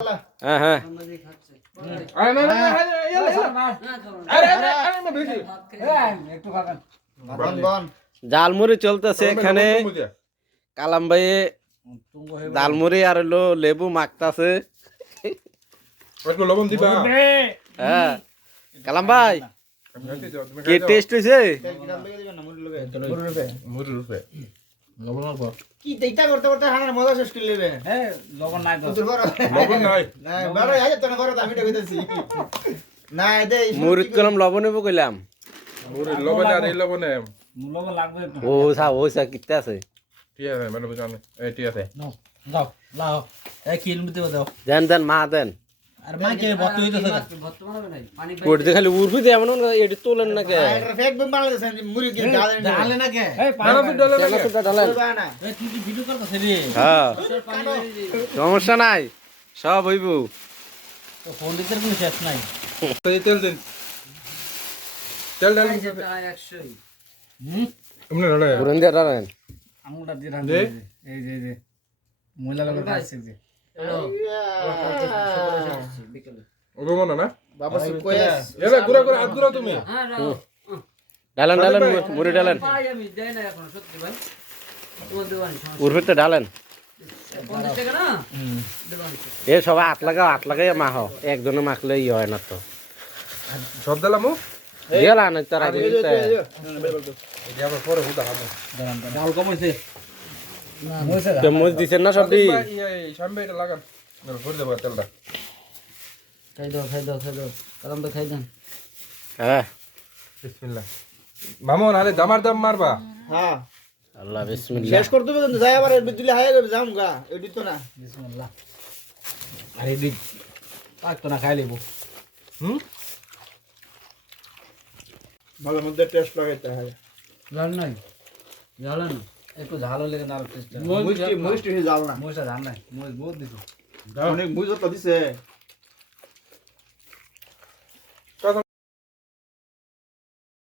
হ্যাঁ হ্যাঁ জালমুড়ি চলতেছে এখানে। কালাম ভাই জালমুড়ি আর হলো লেবু মাখতাছে। হ্যাঁ কালাম ভাই কি টেস্ট হয়েছে? কি দেইতা করতে করতে হানার মজা শেষ করে নেবে। হ্যাঁ লবণ নাই তো। লবণ নাই না বড় আজ তো না বড় আমি তো কইতাছি না দে মুড়িত কলম লবণ নেবো কইলাম। মুড়ি লবণ আর এই লবণে লবণ লাগবে একটু। ও সা কিতে আছে ঠিক আছে মানে বুঝানো এই ঠিক আছে নাও দাও লাও এই কিল মতে দাও। দেন মা দেন। আর মা কে বত হইতাছে না। কোড়তে খালি উড়ফি দে এমন এডি তোলেন না কে? এটা ফেক বিম বানাইছেন মুড়ি কি ডালেন ডালে না কে? এই পানি ডলে লাগে ঢালেন। না এই তুই কি ভিডিও করতেছ রে? হ্যাঁ সমস্যা নাই সব হইব। তো ফোন দিতে কোনো শেষ নাই। তেল দিন তেল ডাল এমনি ঢলে পুরন দিয়ে ঢালেন। আঙুলটা দিয়ে রান দে। এই যে ময়লা লাগা আছে যে। ওগো মনে না বাবা সব কইস এলা গুড়া গুড়া হাত গুড়া তুমি ঢালেন মুড়ি ঢালেন। উড়ফিতে ঢালেন। এ সবাই হাত লাগাই মাহ একজনে মাখলে ই হয় না তো। সব দিলামু গেলান তার আগে এটা আবার পরে হুদা খাবো ডাল কম হইছে। মইছে তো মুজ দিছেন না সবটি? এই সামনে এটা লাগান ভরে দেবো তেলটা খাই দাও কালাম তো খাই দেন। হ্যাঁ বিসমিল্লাহ মামুন আরে দামার দাম মারবা হ্যাঁ আল্লাহ বিসমিল্লাহ। শেষ করতে হবে কিন্তু যাই আবার বিদ্যুৎ হায়া যাবে যামগা এডি তো না বিসমিল্লাহ। আরে দি পাক তো না খাই লিবো। ভালো মধ্যে টেস্ট লাগাইতে হয় জাল নাই জাল না একটু ঝাল হলে না টেস্ট। মুষ্টি জাল না মইটা জাল নাই মই বহুত দিছো। অনেক বুঝো তো দিছে